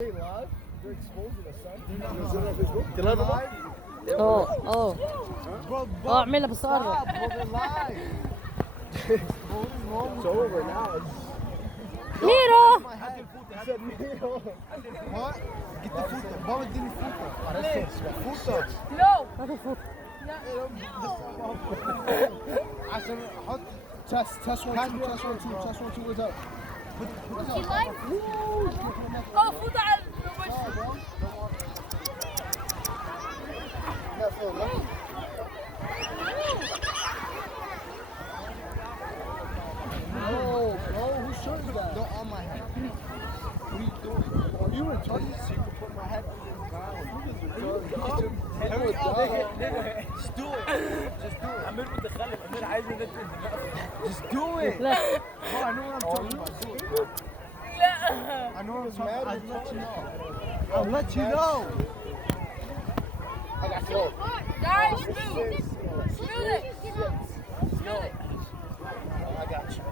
Hey, live? They're exposing us, son. Is it on Facebook? اه اعملها بس قرب. It's over now. ميرو What? Get the food. Baba اديني فوطة. فوطة. هات الفوطة. عشان احط test 1 2 test 1 2 what's up? She likes. Oh, فوطة على الوجه. No, whose shirt is that? Don't on my head. What are you doing? Are you retarded? So you can put my head on the ground. Just do it. Just do it. أمير متخلف، أمير عايز ينزل دماغه. Just do it. لا Oh, I know what I'm talking about. Do it. I know what I'm talking about. I'll let you know. I'll let you know. I got flow. Guys, smooth it. Smooth it. I got you.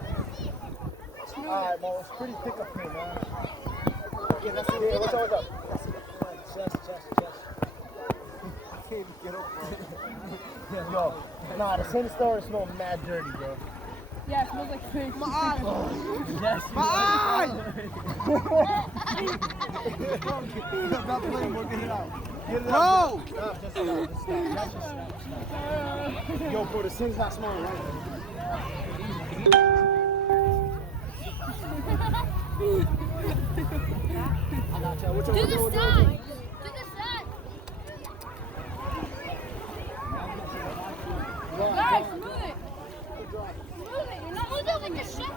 Alright, well, it's pretty thick up here, man. Yeah, that's it. Yeah, what's up? That's it. Chest. I can't even get up, bro. Yo, nah, the Saint Star smells mad dirty, bro. Yeah, it smells like fish. My eye! Yes, My eye! Stop playing, bro. Get it out. Get it out. Yo, bro, the Saint's not smelling right. I got you. Which one? To the side. To the side. Guys, smooth it. Smooth it. You're not moving with the shit.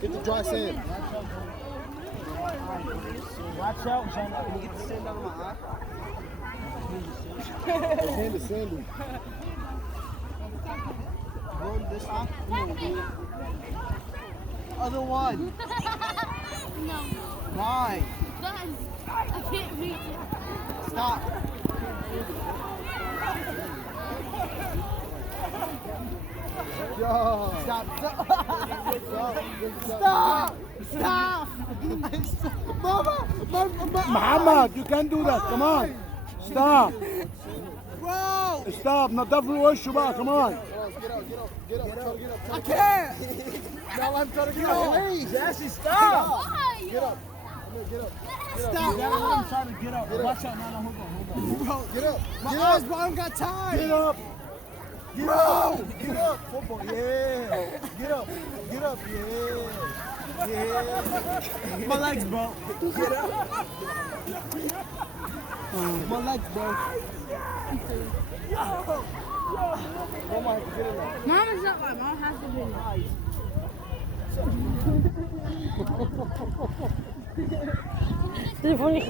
Get the dry sand. watch out, Jenna. Can you get the sand out of my eye? The sand is sandy. Roll this off. Other one. No. Why? Guys, I can't reach it. Stop. Yo. Stop. Stop. Mama. Muhammad, you can't do that. Come on. Stop. Bro. Stop. نضف له وشه بقى. Come on. Get up. I can't. Now I'm trying to get up. Please. Jesse, stop! Why? Get up. Get up. Stop! You gotta let him try to get up. Watch out, no, hold on. Bro, get up. My eyes, bro, I don't got time. Get up. Bro, get up. Football, yeah. Get up. Yeah. My legs, bro. Get up. My legs, bro. Oh my, get in there. Mom is not right. Mom has to be تليفوني